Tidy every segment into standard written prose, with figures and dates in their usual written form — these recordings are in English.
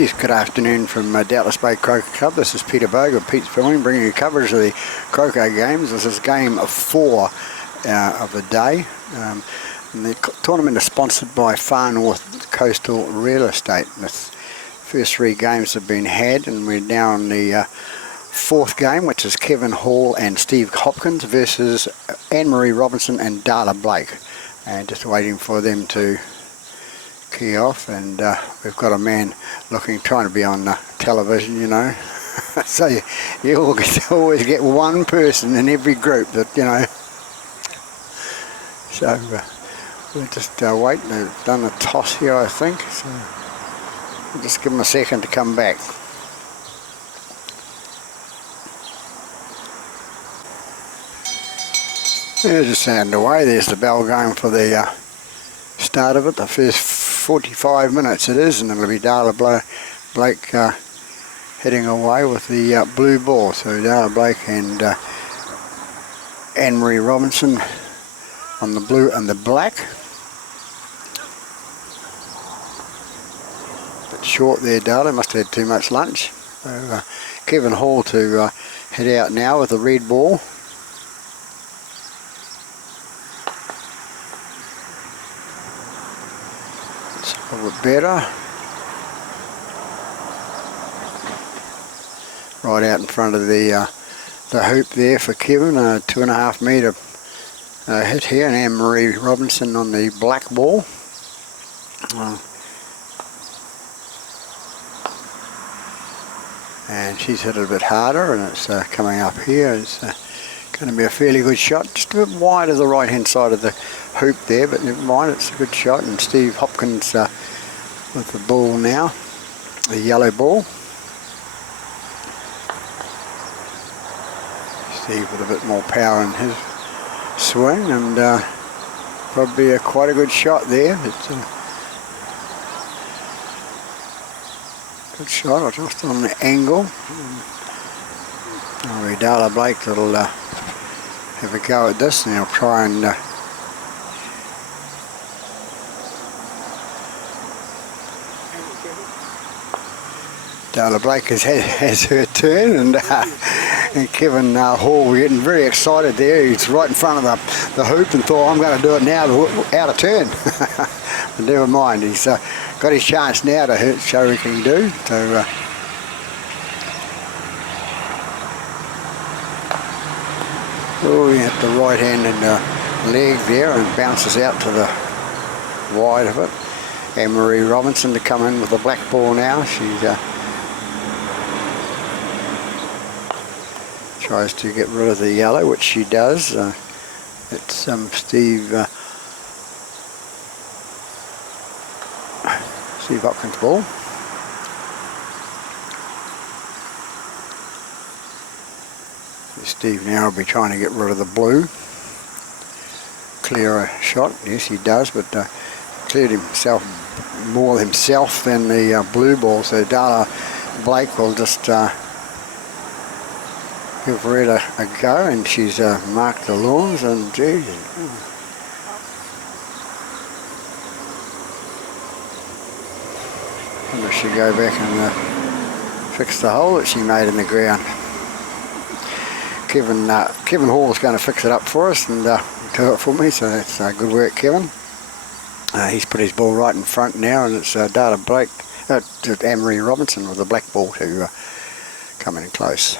Yes, good afternoon from Doubtless Bay Croquet Club. This is Peter Bogue of Pete's Filming, bringing you coverage of the croquet games. This is game 4 of the day. And the tournament is sponsored by Far North Coastal Real Estate. The first 3 games have been had, and we're now on the 4th game, which is Kevin Hall and Steve Hopkins versus Anne-Marie Robinson and Darla Blake. And just waiting for them to key off, and we've got a man trying to be on television, you know. So you always get one person in every group that, you know. So we'll just wait. They've done a toss here, I think, so we'll just give them a second to come back. They're just underway. There's the bell going for the start of it, the first 45 minutes it is, and it'll be Darla Blake heading away with the blue ball. So Darla Blake and Anne-Marie Robinson on the blue and the black. Bit short there, Darla, must have had too much lunch. So Kevin Hall to head out now with the red ball. A little bit better. Right out in front of the hoop there for Kevin. 2.5 metre hit here, and Anne-Marie Robinson on the black ball. And she's hit it a bit harder, and it's coming up here. It's going to be a fairly good shot, just a bit wide of the right hand side of the hoop there, but never mind, it's a good shot. And Steve Hopkins with the ball now, the yellow ball. Steve with a bit more power in his swing, and probably quite a good shot there. It's a good shot, just on the angle. Darla Blake will have a go at this, and he'll try and Darla Blake has her turn, and Kevin Hall getting very excited there. He's right in front of the hoop and thought, I'm going to do it now, out of turn. But never mind, he's got his chance now to show what he can do. So he hit the right hand in the leg there and bounces out to the wide of it. Anne-Marie Robinson to come in with the black ball now. She's tries to get rid of the yellow, which she does. It's Steve Hopkins' ball. Steve now will be trying to get rid of the blue. Clear a shot, yes he does, but cleared himself more himself than the blue ball. So Darla Blake will just give Red a go, and she's marked the lawns, and geez. Wonder if she'll go back and fix the hole that she made in the ground. Kevin Hall is going to fix it up for us and do it for me, so that's good work, Kevin. He's put his ball right in front now, and it's Darla Blake, Anne-Marie Robinson with the black ball to come in close.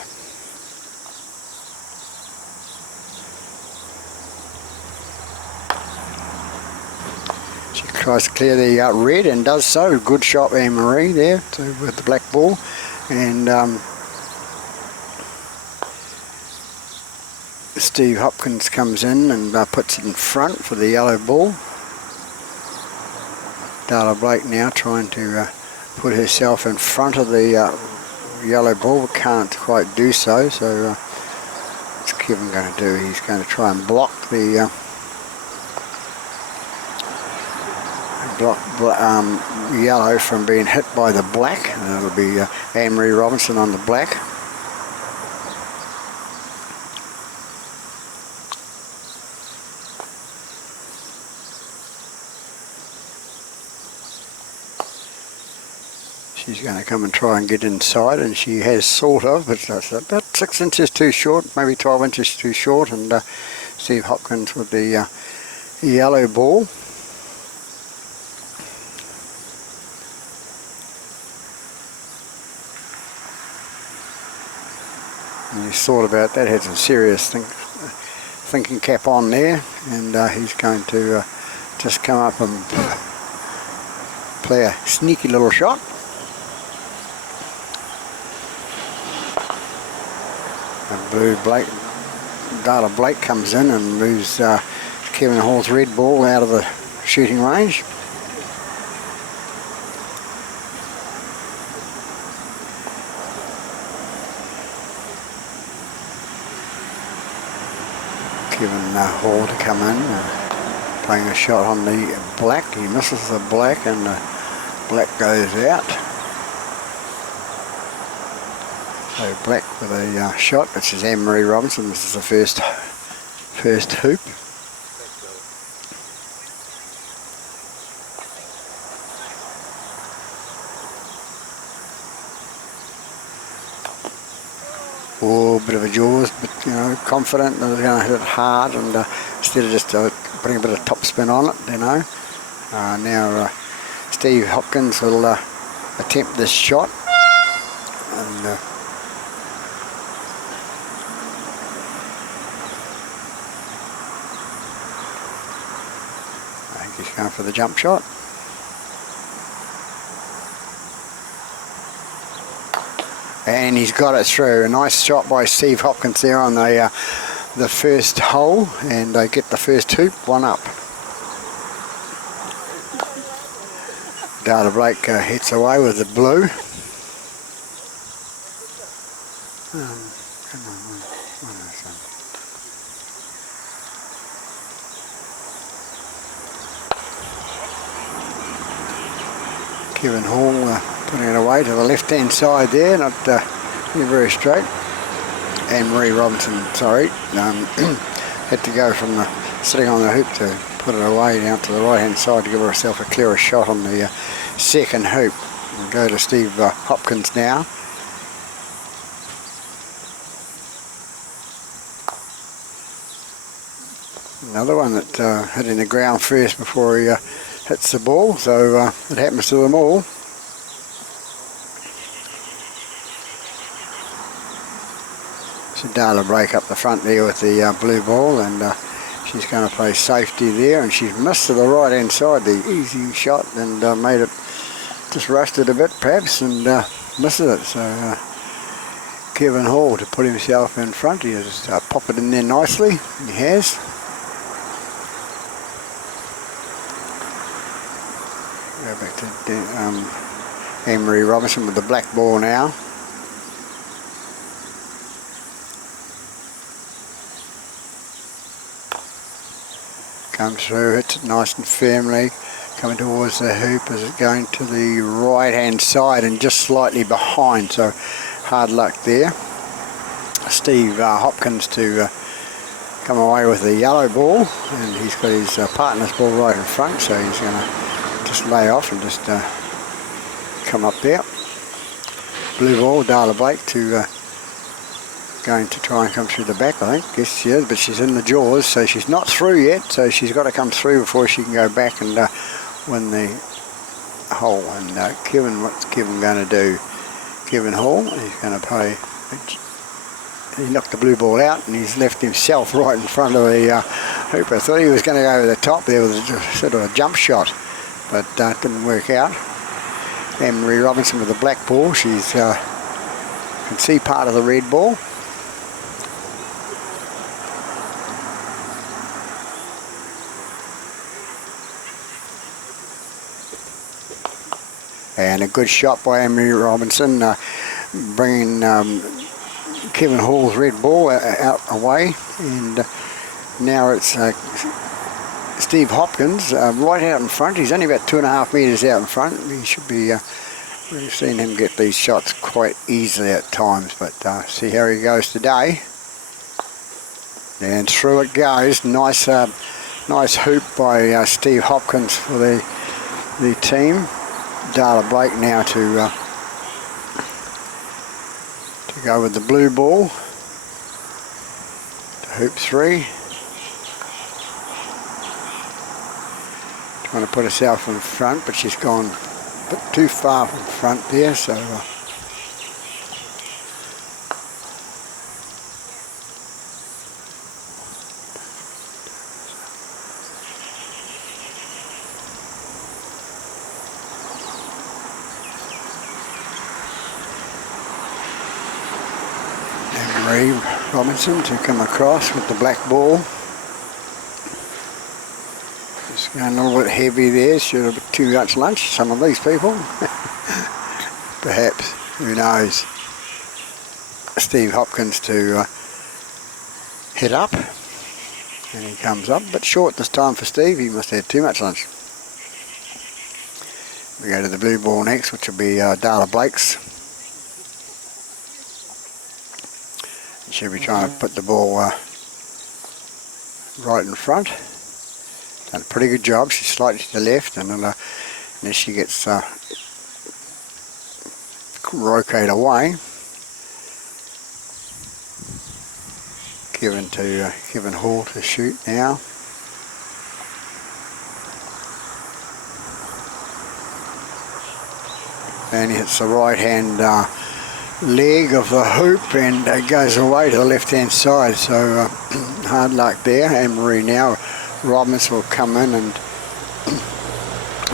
She tries to clear the red and does so. Good shot, Anne-Marie there with the black ball, and Steve Hopkins comes in and puts it in front for the yellow ball. Darla Blake now trying to put herself in front of the yellow ball, but can't quite do so. So what's Kevin going to do? He's going to try and block the yellow from being hit by the black. And it'll be Anne-Marie Robinson on the black. She's going to come and try and get inside, and she has sort of, but it's about 6 inches too short, maybe 12 inches too short, and Steve Hopkins with the yellow ball. And he's thought about that, had some serious thinking cap on there, and he's going to just come up and play a sneaky little shot. And blue Data Blake comes in and moves Kevin Hall's red ball out of the shooting range. Kevin Hall to come in, playing a shot on the black. He misses the black, and the black goes out. So black with a shot, which is Anne-Marie Robinson. This is the first hoop. Oh, bit of a jaws, but you know, confident that they're going to hit it hard, and instead of just putting a bit of top spin on it, you know. Now Steve Hopkins will attempt this shot, and I think he's going for the jump shot. And he's got it through. A nice shot by Steve Hopkins there on the first hole, and they get the first hoop, 1 up. Data Blake hits away with the blue. Come on, Kevin Hall putting it away to the left-hand side there, not very straight. Anne-Marie Robinson, sorry, had to go from sitting on the hoop to put it away down to the right-hand side to give herself a clearer shot on the second hoop. We'll go to Steve Hopkins now. Another one that hitting the ground first before he hits the ball, so it happens to them all. So Dala break up the front there with the blue ball, and she's going to play safety there, and she's missed to the right hand side, the easy shot, and made it, just rushed it a bit perhaps, and misses it. So Kevin Hall to put himself in front, he just pop it in there nicely, he has. Go back to Anne-Marie Robinson with the black ball now. Comes through, hits it nice and firmly, coming towards the hoop as it's going to the right hand side and just slightly behind, so hard luck there. Steve Hopkins to come away with the yellow ball, and he's got his partner's ball right in front, so he's going to just lay off and just come up there. Blue ball, Dala Blake to going to try and come through the back, I think. Yes, she is, but she's in the jaws, so she's not through yet, so she's got to come through before she can go back and win the hole. And Kevin, what's Kevin going to do? Kevin Hall, he's going to play, he knocked the blue ball out, and he's left himself right in front of the hoop. I thought he was going to go over the top there with a, sort of a jump shot, but didn't work out. Anne-Marie Robinson with the black ball, she's can see part of the red ball. And a good shot by Anne-Marie Robinson, bringing Kevin Hall's red ball out away. And now it's Steve Hopkins right out in front. He's only about 2.5 metres out in front. He should be, we've seen him get these shots quite easily at times, but see how he goes today. And through it goes. Nice nice hoop by Steve Hopkins for the team. Dala Blake now to to go with the blue ball to hoop 3. Trying to put herself in front, but she's gone a bit too far from front there, so Marie Robinson to come across with the black ball. Just going a little bit heavy there, should have been too much lunch, some of these people. Perhaps, who knows. Steve Hopkins to hit up, and he comes up, but short this time for Steve. He must have had too much lunch. We go to the blue ball next, which will be Darla Blake's. She'll be trying to put the ball right in front. Done a pretty good job. She's slightly to the left, and then she gets rotate away. Given to Kevin Hall to shoot now. And he hits the right hand leg of the hoop, and it goes away to the left hand side, so hard luck there. Anne-Marie now Robinson will come in, and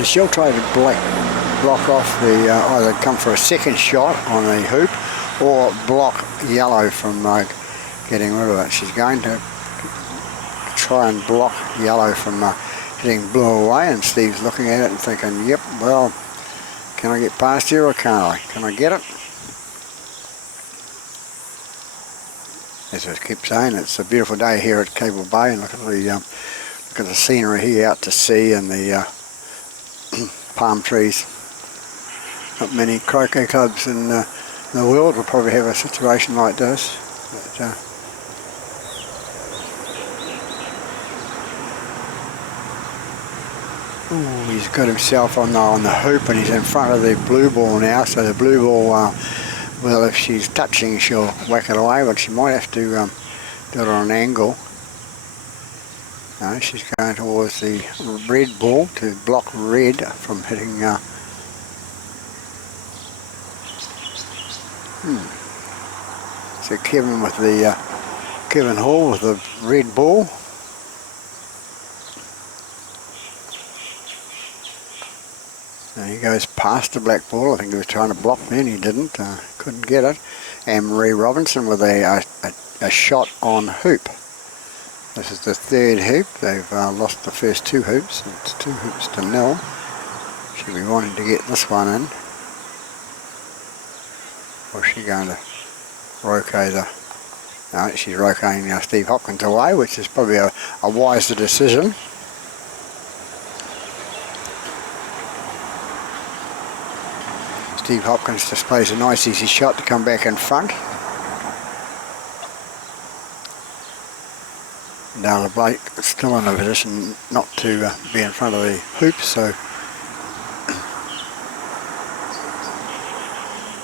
she'll try to block off the either come for a second shot on the hoop or block yellow from getting rid of it. She's going to try and block yellow from hitting blue away, and Steve's looking at it and thinking, yep, well, can I get past here or can't I? Can I get it? As I keep saying, it's a beautiful day here at Cable Bay, and look at the scenery here out to sea and the palm trees. Not many croquet clubs in the world will probably have a situation like this. But, ooh, he's got himself on the hoop, and he's in front of the blue ball now. So the blue ball. Well, if she's touching, she'll whack it away, but she might have to do it on an angle. No, she's going towards the red ball to block red from hitting. So Kevin Hall with the red ball. And he goes past the black ball. I think he was trying to block me and he didn't. Couldn't get it. Anne-Marie Robinson with a shot on hoop. This is the third hoop. They've lost the first 2 hoops. It's 2 hoops to 0. She'll be wanting to get this one in. Or is she going to rotate the... No, she's rotating Steve Hopkins away, which is probably a wiser decision. Steve Hopkins displays a nice easy shot to come back in front. Darla Blake is still in a position not to be in front of the hoop, so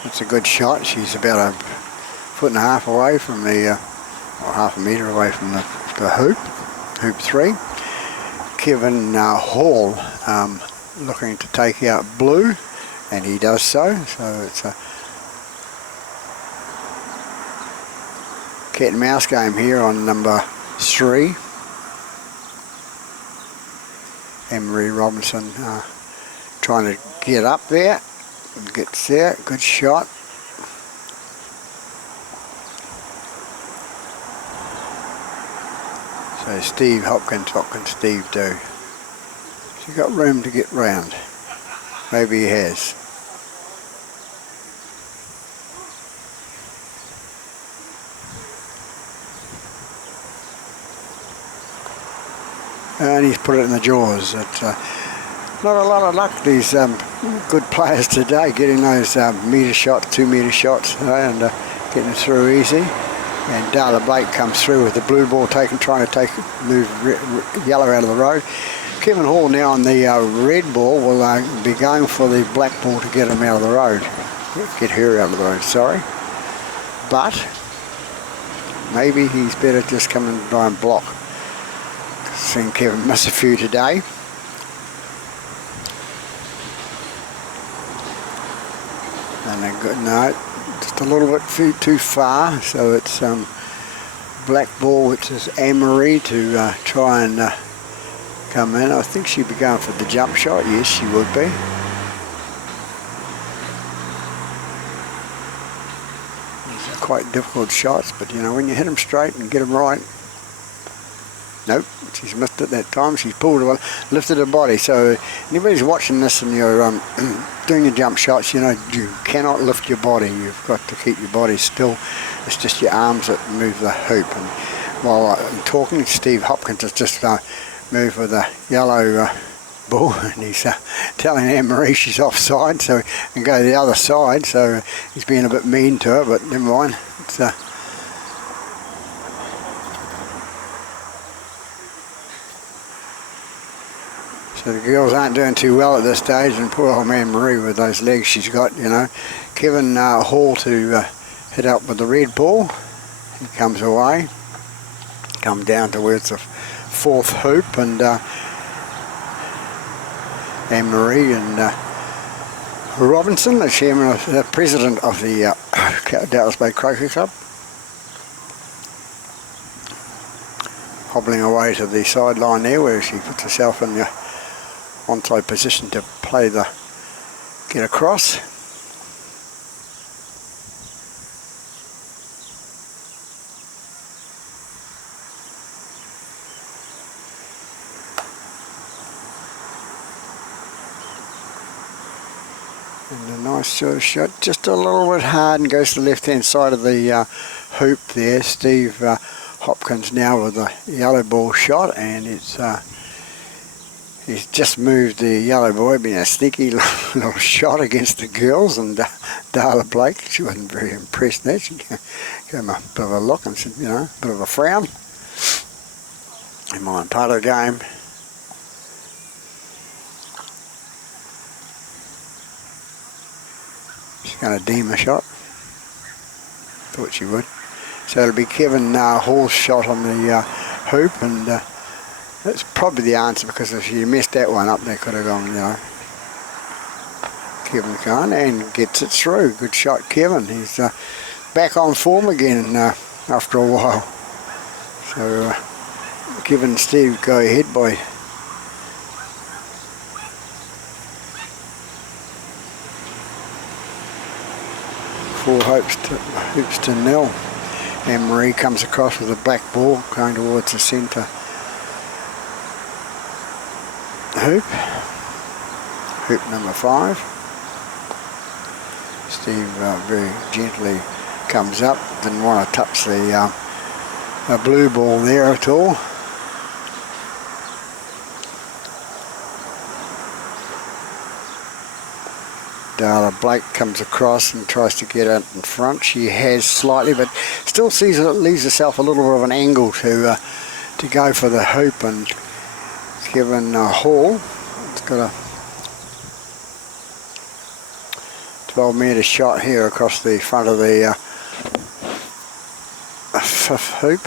it's a good shot. She's about 1.5 foot away from the, or half a metre away from the hoop, hoop 3. Kevin Hall looking to take out blue. And he does so it's a cat and mouse game here on number 3. Anne-Marie Robinson trying to get up there, and gets there, good shot. So Steve Hopkins, what can Steve do? She's got room to get round. Maybe he has. And he's put it in the jaws. Not a lot of luck, these good players today, getting those metre shots, 2 metre shots, and getting through easy. And Darla Blake comes through with the blue ball trying to move yellow out of the road. Kevin Hall now on the red ball will be going for the black ball to get him out of the road. Get her out of the road, sorry. but maybe he's better just come and try and block. Seen Kevin miss a few today. And a good no, just a little bit too far, so it's black ball, which is Anne-Marie to try and come in. I think she'd be going for the jump shot. Yes, she would be. These are quite difficult shots, but you know, when you hit them straight and get them right. Nope, she's missed it that time. She's pulled it, lifted her body. So anybody's watching this and you're doing your jump shots, you know, you cannot lift your body. You've got to keep your body still. It's just your arms that move the hoop. And while I'm talking, Steve Hopkins has just moved with a yellow ball, and he's telling Anne-Marie she's offside, so and go to the other side. So he's being a bit mean to her, but never mind. It's so the girls aren't doing too well at this stage, and poor old Anne-Marie with those legs she's got, you know. Kevin Hall to hit up with the red ball. He comes away. Come down towards the fourth hoop, and Anne-Marie and Robinson, the chairman of the president of the Dallas Bay Croquet Club, hobbling away to the sideline there where she puts herself in the onside position to play the get across. And a nice sort of shot, just a little bit hard, and goes to the left hand side of the hoop there. Steve Hopkins now with the yellow ball shot, and it's he's just moved the yellow ball. Been a sneaky little shot against the girls, and Darla Blake, she wasn't very impressed there. She gave him a bit of a look and said, you know, a bit of a frown. In my part of the game. She's going to deem a shot. Thought she would. So it'll be Kevin Hall's shot on the hoop, and that's probably the answer, because if she messed that one up, they could have gone, you know. Kevin Khan, and gets it through. Good shot, Kevin. He's back on form again after a while. So Kevin and Steve go ahead by four hoops to nil. Anne-Marie comes across with a black ball going towards the centre hoop. Hoop number 5. Steve very gently comes up. Didn't want to touch the blue ball there at all. Darla Blake comes across and tries to get it in front. She has slightly, but still leaves herself a little bit of an angle to go for the hoop. And Kevin Hall has got a 12-metre shot here across the front of the 5th hoop.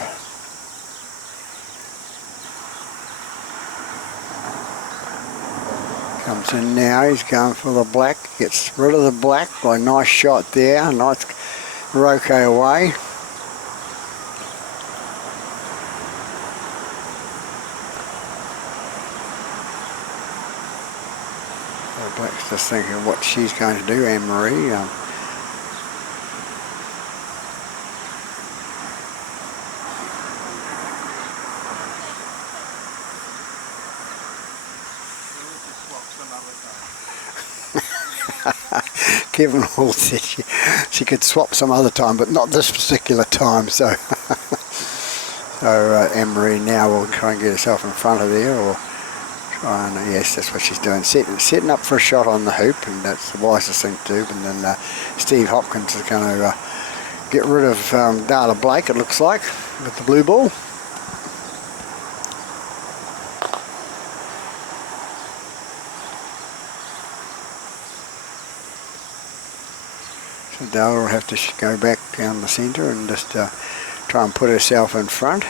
Comes in now, he's going for the black, gets rid of the black by a nice shot there, nice roquet away. The black's just thinking what she's going to do, Anne-Marie. Kevin Hall said she could swap some other time, but not this particular time. So, Anne-Marie now will try and get herself in front of there, or try and, yes, that's what she's doing, setting up for a shot on the hoop, and that's the wisest thing to do. And then Steve Hopkins is going to get rid of Darla Blake, it looks like, with the blue ball. So Della will have to go back down the centre and just try and put herself in front.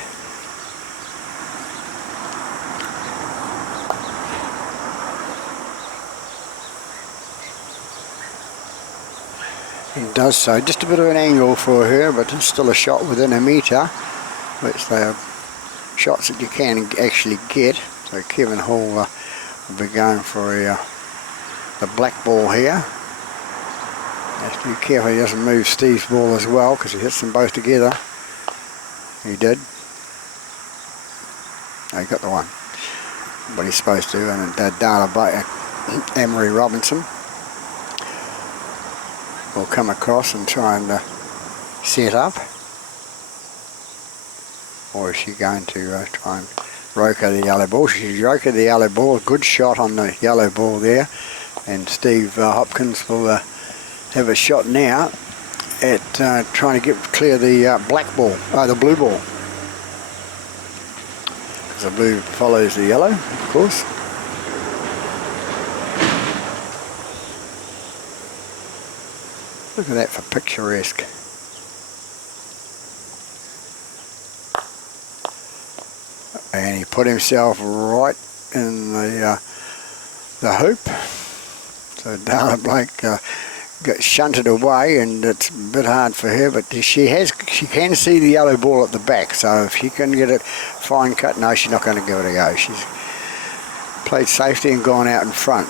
It does so. Just a bit of an angle for her, but it's still a shot within a metre, which they are shots that you can actually get. So Kevin Hall will be going for the black ball here. Has to be careful he doesn't move Steve's ball as well, because he hits them both together. He did. Oh, he got the one. What he's supposed to, and Dala Blake, Emery Robinson will come across and try and set up. Or is she going to try and roker the yellow ball? She's rokered the yellow ball. Good shot on the yellow ball there. And Steve Hopkins will have a shot now at trying to clear the black ball, the blue ball. Because the blue follows the yellow, of course. Look at that for picturesque. And he put himself right in the hoop. So Dala Blake got shunted away, and it's a bit hard for her, but she can see the yellow ball at the back, so if she can get it fine cut, no, she's not going to give it a go. She's played safety and gone out in front.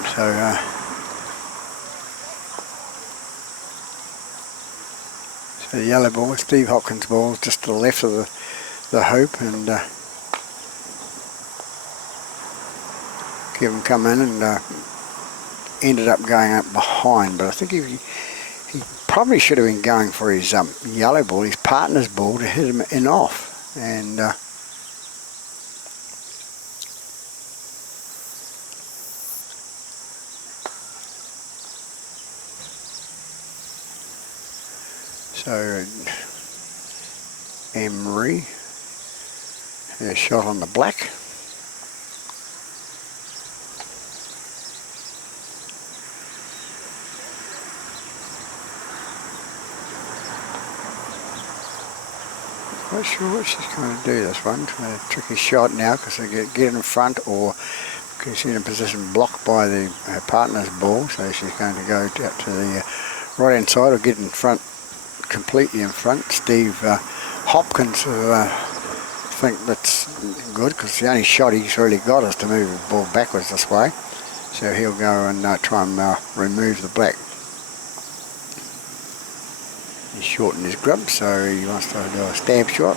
So the yellow ball, Steve Hopkins' ball, just to the left of the hoop, and Kevin come in and ended up going up behind, but I think he probably should have been going for his yellow ball, his partner's ball, to hit him in off. And so Emery has a shot on the black. Not sure what she's going to do this one. A tricky shot now, because they get in front, or because she's in a position blocked by her partner's ball, so she's going to go out to the right hand side or get in front, completely in front. Steve Hopkins, I think that's good, because the only shot he's really got is to move the ball backwards this way, so he'll go and try and remove the black. He's shortened his grip, so he wants to do a stab shot.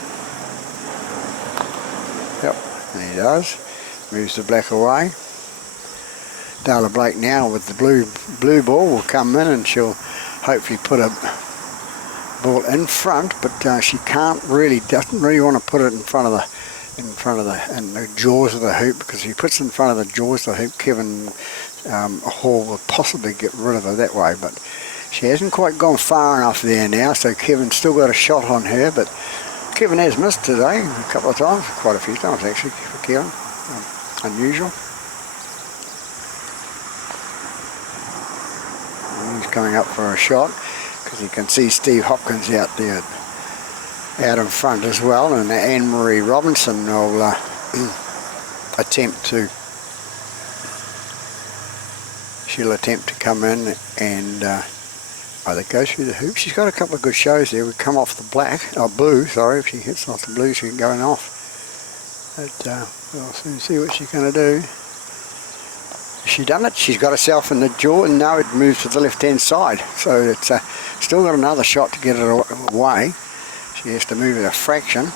Yep, and he does. Moves the black away. Dala Blake now with the blue ball will come in, and she'll hopefully put a ball in front, but she doesn't really want to put it in front of the jaws of the hoop, because if he puts it in front of the jaws of the hoop, Kevin Hall will possibly get rid of her that way, but she hasn't quite gone far enough there now, so Kevin's still got a shot on her, but Kevin has missed today a couple of times, quite a few times actually for Kevin. Unusual. And he's coming up for a shot, because you can see Steve Hopkins out there, out in front as well, and Anne-Marie Robinson will she'll attempt to come in and they go through the hoop. She's got a couple of good shows there. We come off the blue, sorry, if she hits off the blue, she can go off. But we'll soon see what she's going to do. She's done it. She's got herself in the jaw, and now it moves to the left-hand side. So it's still got another shot to get it away. She has to move it a fraction.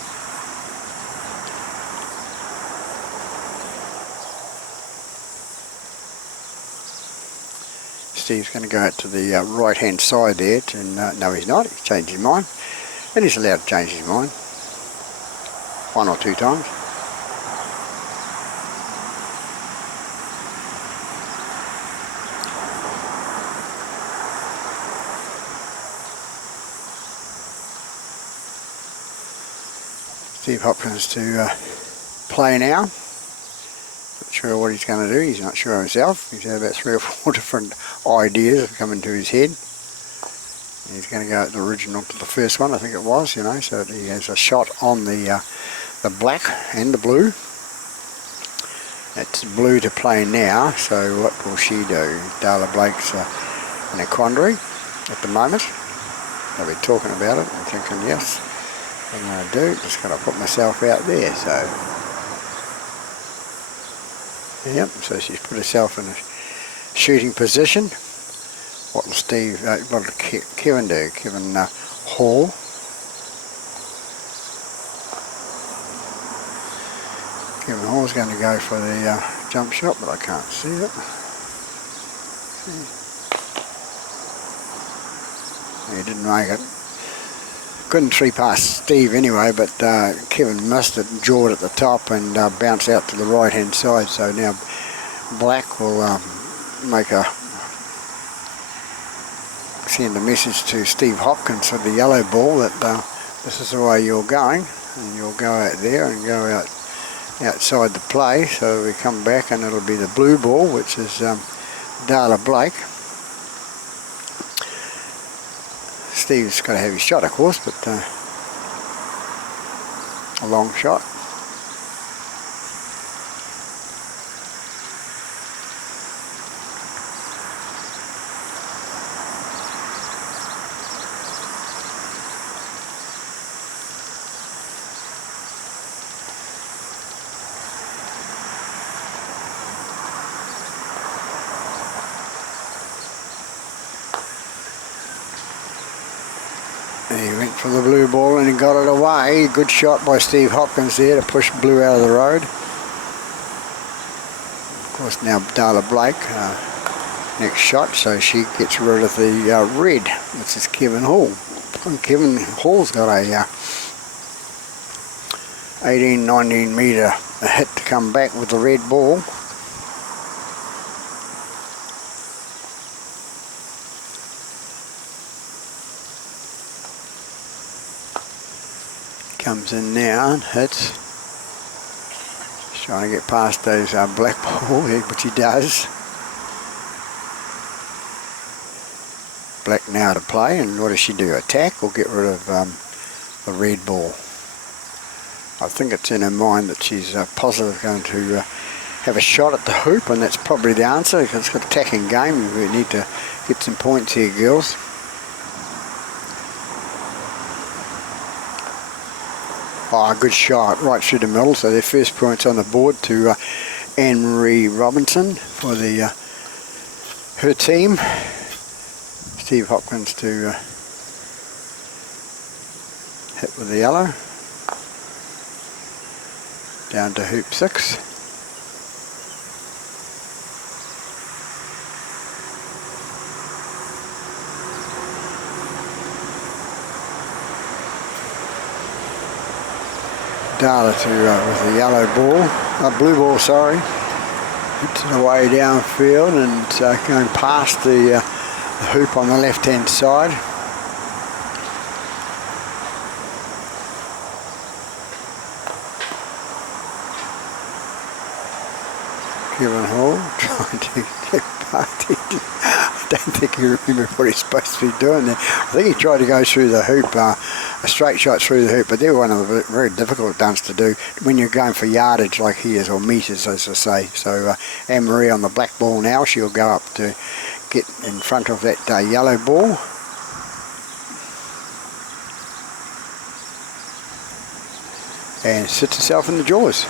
Steve's going to go out to the right hand side there, no he's not, he's changed his mind, and he's allowed to change his mind one or two times. Steve Hopkins to play now. Not sure what he's going to do, he's not sure himself. He's had about 3 or 4 different ideas have come into his head. He's going to go at the original to the first one, I think it was, you know, so he has a shot on the black and the blue. It's blue to play now, so what will she do? Darla Blake's in a quandary at the moment. I'll be talking about it and thinking, yes, what I'm going to do, just going to put myself out there, so. Yep, so she's put herself in a shooting position. What will what will Kevin do? Kevin Hall. Kevin Hall's going to go for the jump shot, but I can't see it. He didn't make it. Couldn't tree past Steve anyway, but Kevin missed it and jawed at the top and bounced out to the right hand side. So now Black will send a message to Steve Hopkins for the yellow ball that this is the way you're going, and you'll go out there and go outside the play. So we come back and it'll be the blue ball, which is Darla Blake. Steve's got to have his shot, of course, but a long shot. He went for the blue ball and he got it away. Good shot by Steve Hopkins there to push blue out of the road. Of course now Darla Blake, next shot, so she gets rid of the red, which is Kevin Hall. And Kevin Hall's got a 18-19 metre hit to come back with the red ball. Comes in now and hits. He's trying to get past those black ball, which he does. Black now to play, and what does she do? Attack or get rid of the red ball? I think it's in her mind that she's positive going to have a shot at the hoop, and that's probably the answer because it's got an attacking game. We need to get some points here, girls. Oh, good shot right through the middle, so their first points on the board to Anne-Marie Robinson for her team. Steve Hopkins to hit with the yellow. Down to hoop 6. Darla to with the yellow ball, blue ball, sorry. It's away downfield and going past the hoop on the left hand side. Kevin Hall trying to get past it. I don't think he remembers what he's supposed to be doing there. I think he tried to go through the hoop, a straight shot through the hoop, but they're one of the very difficult stunts to do when you're going for yardage like he is, or metres as I say. So Anne-Marie on the black ball now, she'll go up to get in front of that yellow ball. And sits herself in the jaws.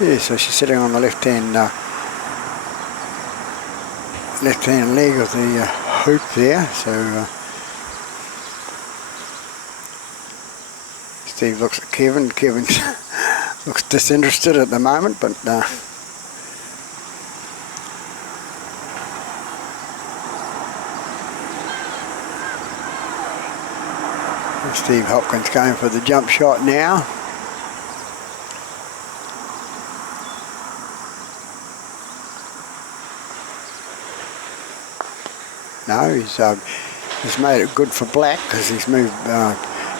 Yeah, so she's sitting on the left-hand leg of the hoop there. So Steve looks at Kevin. Kevin looks disinterested at the moment, but Steve Hopkins going for the jump shot now. No, he's made it good for Black because he's moved,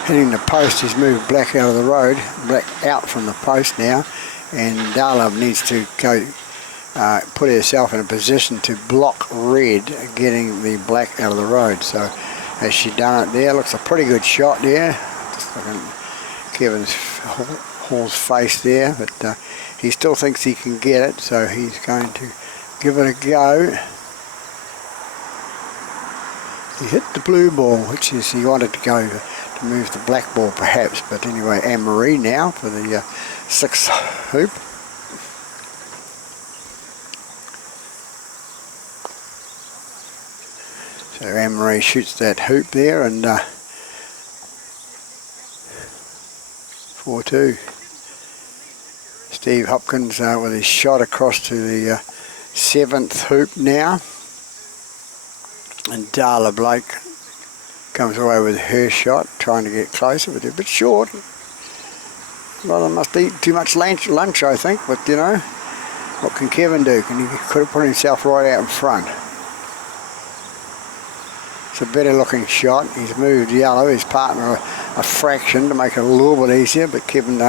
hitting the post, he's moved Black out of the road, Black out from the post now, and Darla needs to go put herself in a position to block red getting the black out of the road. So has she done it there? Looks a pretty good shot there. Just looking at Kevin's Hall's face there, but he still thinks he can get it, so he's going to give it a go. He hit the blue ball, which is he wanted to go to move the black ball perhaps, but anyway, Anne-Marie now for the 6th hoop. So Anne-Marie shoots that hoop there, and 4-2. Steve Hopkins with his shot across to the 7th hoop now. And Darla Blake comes away with her shot, trying to get closer, but they're a bit short. Well, they must eat too much lunch, I think, but you know, what can Kevin do? He could have put himself right out in front. It's a better looking shot. He's moved yellow, his partner a fraction to make it a little bit easier, but Kevin,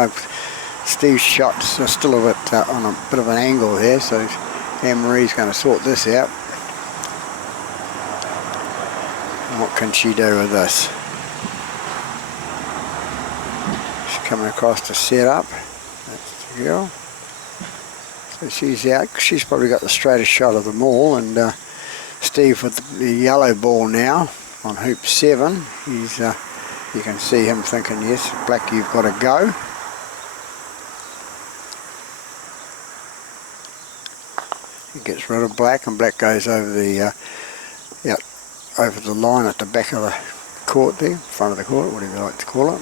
Steve's shot's still a bit on a bit of an angle there, so Anne-Marie's going to sort this out. And what can she do with this? She's coming across to set up. That's the girl. So she's out. She's probably got the straightest shot of them all, and Steve with the yellow ball now on hoop 7. He's you can see him thinking, yes, black, you've got to go. He gets rid of black, and black goes over the over the line at the back of the court there, front of the court, whatever you like to call it.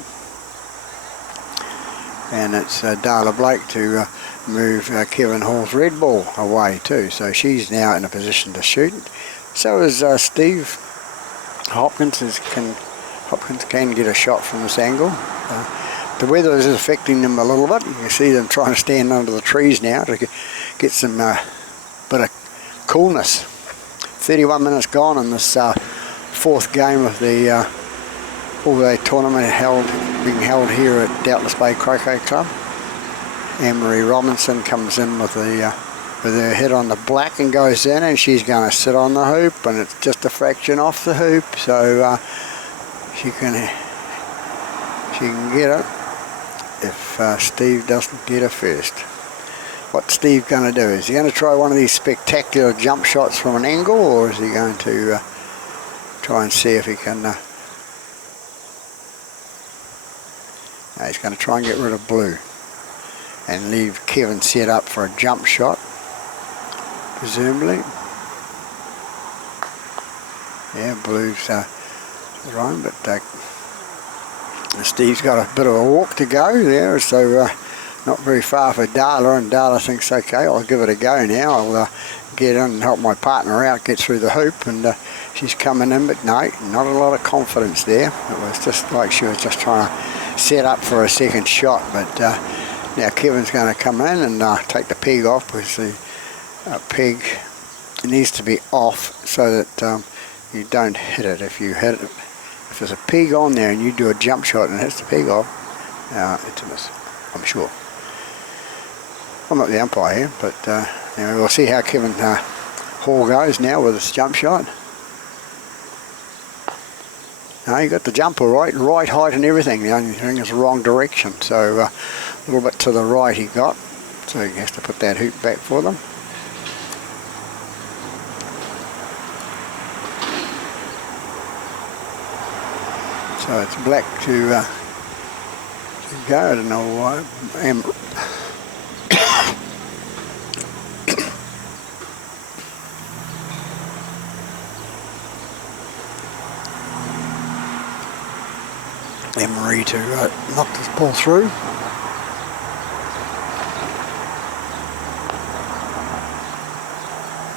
And it's Darla Blake to move Kevin Hall's red ball away too. So she's now in a position to shoot. So is Steve Hopkins. Hopkins can get a shot from this angle. The weather is affecting them a little bit. You can see them trying to stand under the trees now to get some bit of coolness. 31 minutes gone in this 4th game of the all-day tournament being held here at Doubtless Bay Croquet Club. Anne-Marie Robinson comes in with her head on the black and goes in, and she's going to sit on the hoop, and it's just a fraction off the hoop, so she can get it if Steve doesn't get it first. What's Steve going to do? Is he going to try one of these spectacular jump shots from an angle, or is he going to try and see if he can... No, he's going to try and get rid of blue and leave Kevin set up for a jump shot, presumably. Yeah, blue's wrong, but Steve's got a bit of a walk to go there, so not very far for Darla, and Darla thinks, okay, I'll give it a go now. I'll get in and help my partner out, get through the hoop, and she's coming in, but no, not a lot of confidence there. It was just like she was just trying to set up for a second shot, but now Kevin's going to come in and take the peg off, because the peg needs to be off so that you don't hit it. If you hit it, if there's a peg on there and you do a jump shot and it hits the peg off, it's a miss, I'm sure. I'm not the umpire here, but anyway, we'll see how Kevin Hall goes now with his jump shot. No, he got the jump all right height and everything. The only thing is the wrong direction, so a little bit to the right he got, so he has to put that hoop back for them. So it's black to go. I don't know why. Anne-Marie to knock this ball through.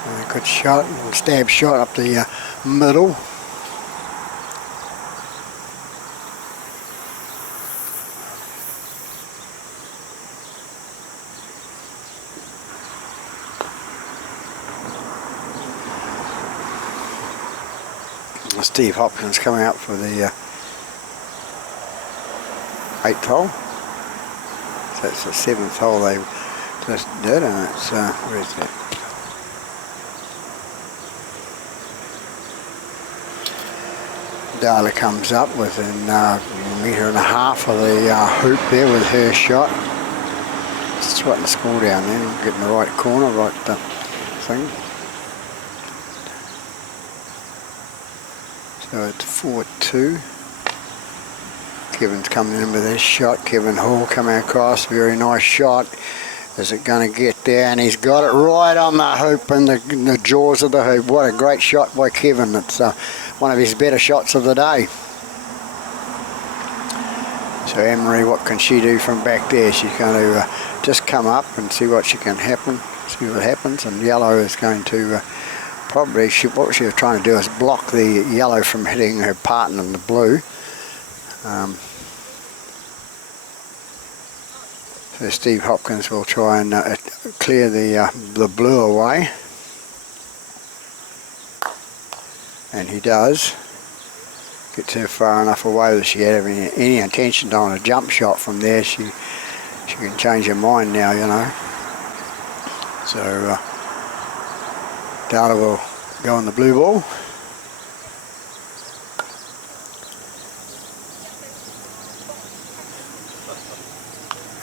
A good shot, a little stab shot up the middle. Steve Hopkins coming out for the 8th hole. So that's the 7th hole they just did, and it's where's that? Darla comes up within a metre and a half of the hoop there with her shot. Just writing the score down there, getting the right corner, right thing. So it's 4-2. Kevin's coming in with his shot. Kevin Hall coming across, very nice shot. Is it going to get there? And he's got it right on the hoop, in the jaws of the hoop. What a great shot by Kevin. It's one of his better shots of the day. So Anne-Marie, what can she do from back there? She's going to just come up and see what happens. And yellow is going to probably, what she was trying to do is block the yellow from hitting her partner in the blue. So Steve Hopkins will try and clear the blue away, and he does. Gets her far enough away that she had any intention on a jump shot from there. She can change her mind now, you know. So Darla will go on the blue ball.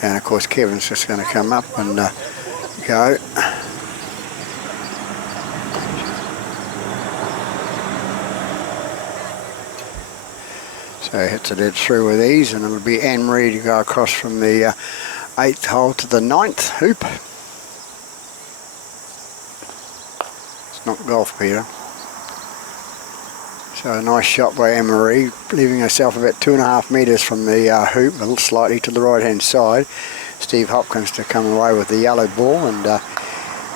And of course Kevin's just going to come up and go. So he hits it dead through with ease, and it'll be Anne-Marie to go across from the 8th hole to the 9th hoop. It's not golf, Peter. So a nice shot by Anne-Marie, leaving herself about 2.5 metres from the hoop, a little slightly to the right hand side. Steve Hopkins to come away with the yellow ball, and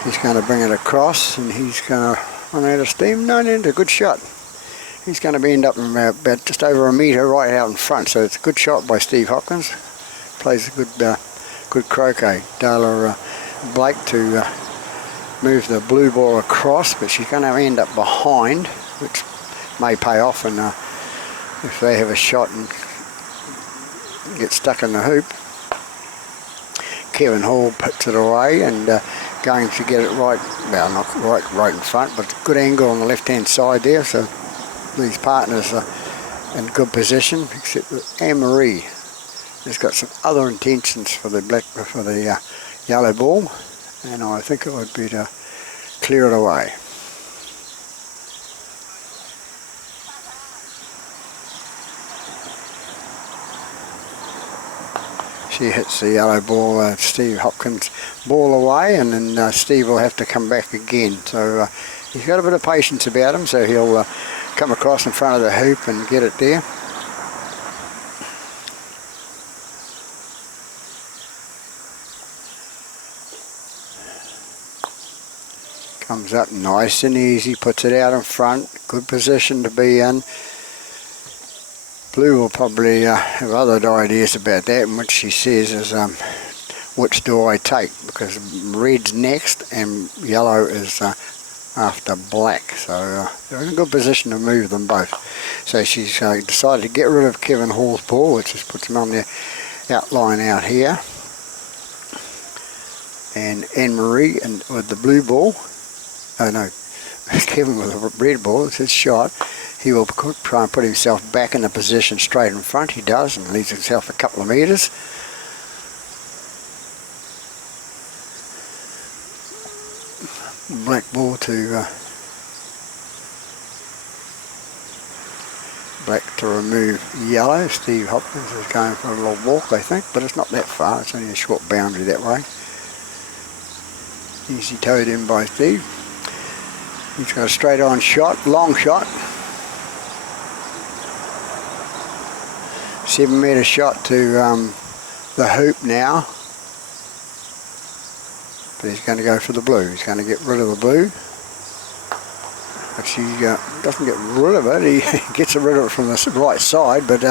he's going to bring it across, and he's going to run out of steam. No, it's a good shot. He's going to end up about just over a metre right out in front, so it's a good shot by Steve Hopkins. Plays a good croquet. Darla Blake to move the blue ball across, but she's going to end up behind, which may pay off, and if they have a shot and get stuck in the hoop. Kevin Hall puts it away and going to get it right, well, not right in front, but good angle on the left hand side there, so these partners are in good position, except that Anne-Marie has got some other intentions for the yellow ball, and I think it would be to clear it away. She hits the yellow ball, Steve Hopkins' ball away, and then Steve will have to come back again. So he's got a bit of patience about him, so he'll come across in front of the hoop and get it there. Comes up nice and easy, puts it out in front, good position to be in. Blue will probably have other ideas about that, and what she says is, which do I take? Because red's next and yellow is after black, so they're in a good position to move them both. So she's decided to get rid of Kevin Hall's ball, which just puts him on the outline out here. And Anne-Marie with the blue ball, oh no, Kevin with the red ball, it's his shot. He will try and put himself back in the position straight in front. He does, and leaves himself a couple of metres. Black ball to black to remove yellow. Steve Hopkins is going for a little walk, I think, but it's not that far. It's only a short boundary that way. Easy towed in by Steve. He's got a straight on shot, long shot. 7 metre shot to the hoop now. But he's going to go for the blue. He's going to get rid of the blue. But she doesn't get rid of it. He gets rid of it from the right side, but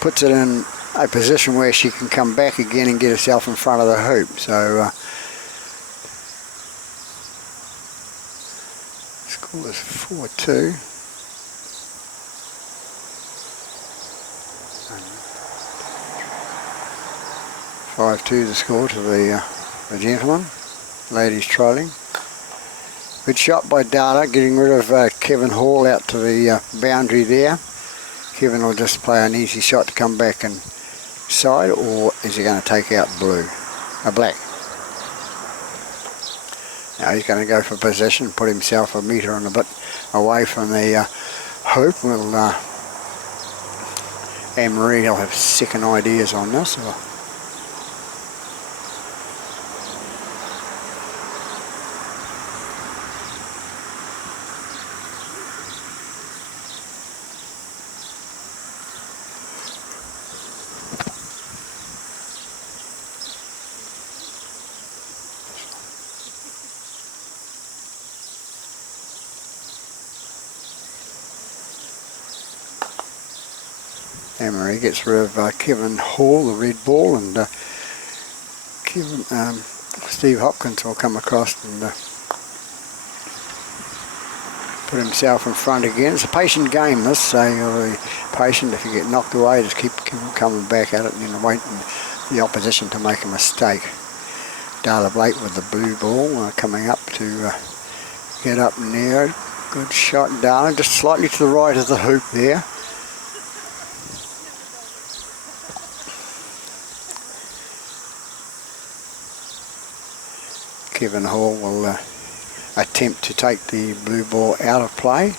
puts it in a position where she can come back again and get herself in front of the hoop. So score is 4-2. 5-2 the score to the gentleman. Ladies trailing. Good shot by Darla, getting rid of Kevin Hall out to the boundary there. Kevin will just play an easy shot to come back inside, or is he going to take out black? Now he's going to go for possession, put himself a metre and a bit away from the hoop. Well, Anne-Marie will have second ideas on this. Anne-Marie gets rid of Kevin Hall, the red ball, and Steve Hopkins will come across and put himself in front again. It's a patient game, this, so you'll be patient. If you get knocked away, just keep coming back at it and waiting for the opposition to make a mistake. Darla Blake with the blue ball coming up to get up near. Good shot, Darla, just slightly to the right of the hoop there. Kevin Hall will attempt to take the blue ball out of play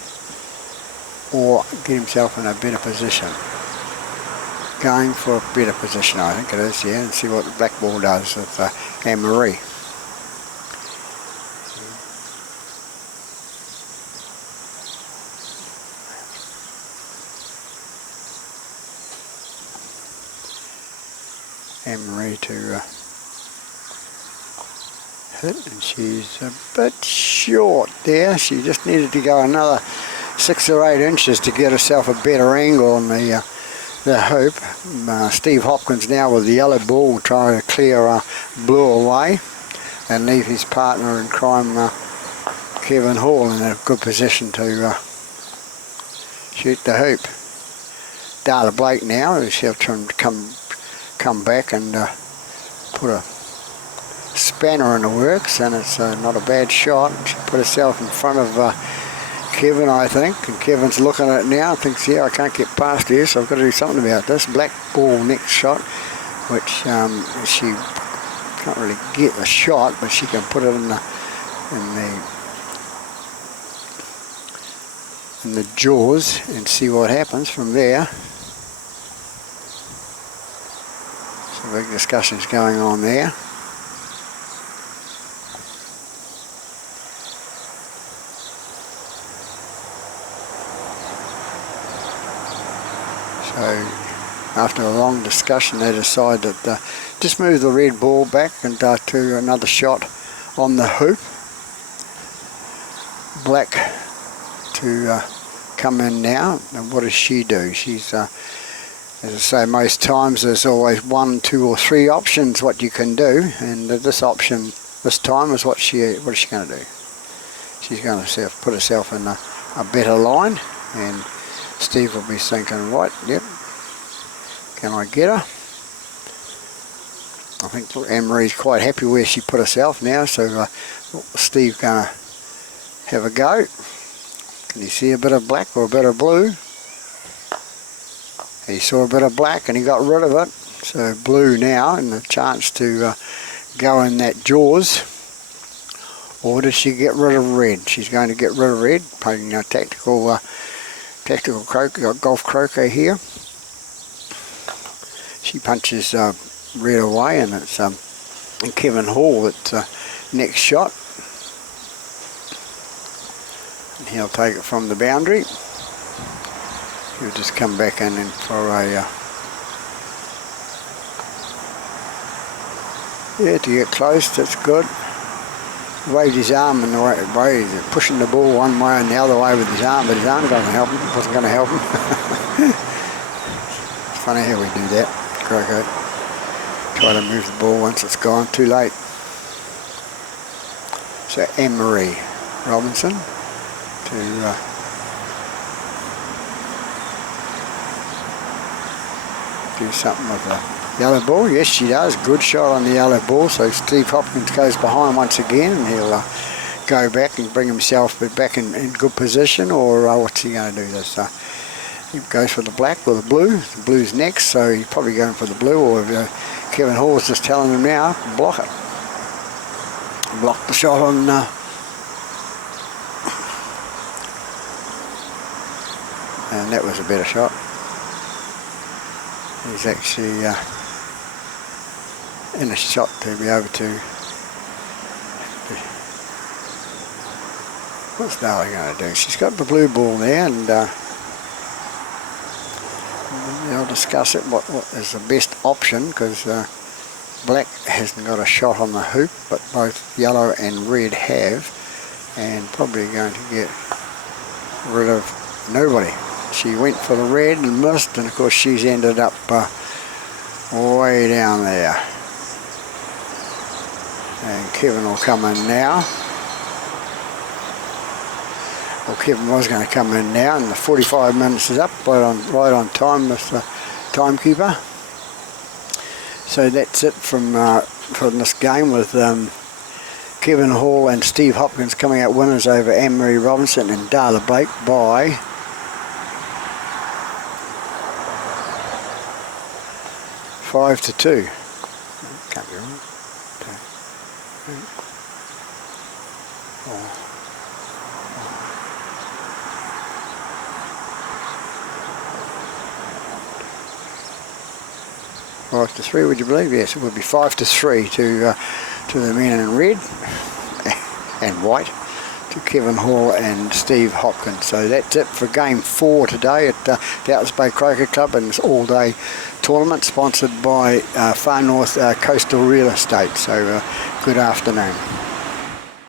or get himself in a better position. Going for a better position, I think it is, yeah, and see what the black ball does with Anne-Marie. Anne-Marie to and she's a bit short there. She just needed to go another 6 or 8 inches to get herself a better angle on the hoop. Steve Hopkins now with the yellow ball trying to clear blue away and leave his partner in crime, Kevin Hall, in a good position to shoot the hoop. Darla Blake now, she'll try and come back and put a spanner in the works, and it's not a bad shot. She put herself in front of Kevin, I think, and Kevin's looking at it now and thinks, yeah, I can't get past here, so I've got to do something about this. Black ball next shot, which she can't really get the shot, but she can put it in the jaws and see what happens from there. Some big discussions going on there. So after a long discussion they decide that just move the red ball back and to another shot on the hoop. Black to come in now, and what does she do? She's as I say, most times there's always 1, 2 or 3 options what you can do, and this option this time is what is she going to do? She's going to put herself in a better line, and Steve will be thinking, right, yep, can I get her? I think Anne-Marie's quite happy where she put herself now, so Steve's going to have a go. Can you see a bit of black or a bit of blue? He saw a bit of black and he got rid of it, so blue now, and the chance to go in that jaws. Or does she get rid of red? She's going to get rid of red, playing a tactical croquet, golf croquet here. She punches red away, and it's Kevin Hall that's next shot. And he'll take it from the boundary. He'll just come back in and for a yeah, to get close. That's good. Waved his arm in the right way, he's pushing the ball one way and the other way with his arm, but his arm doesn't help him. Wasn't going to help him. It's funny how we do that. Croquet. Try to move the ball once it's gone. Too late. So Anne-Marie Robinson to do something with the yellow ball. Yes, she does. Good shot on the yellow ball. So Steve Hopkins goes behind once again, and he'll go back and bring himself back in good position, or what's he going to do? This He goes for the black or the blue. The blue's next, so he's probably going for the blue, or Kevin Hall's just telling him now, block it. Block the shot on and that was a better shot. He's actually in a shot to be able to. What's Darla going to do? She's got the blue ball there, and they'll discuss it what is the best option, because black hasn't got a shot on the hoop, but both yellow and red have, and probably going to get rid of nobody. She went for the red and missed, and of course she's ended up way down there. And Kevin will come in now. Well, Kevin was going to come in now, and the 45 minutes is up, right on time with the timekeeper. So that's it from this game, with Kevin Hall and Steve Hopkins coming out winners over Anne-Marie Robinson and Darla Blake by 5-2. Can't be wrong. 2, 3, 4. 5-3, would you believe? Yes, it would be 5-3 to the men in red and white, to Kevin Hall and Steve Hopkins. So that's it for game 4 today at Doubtless Bay Croquet Club, and it's all-day tournament sponsored by Far North Coastal Real Estate. So good afternoon.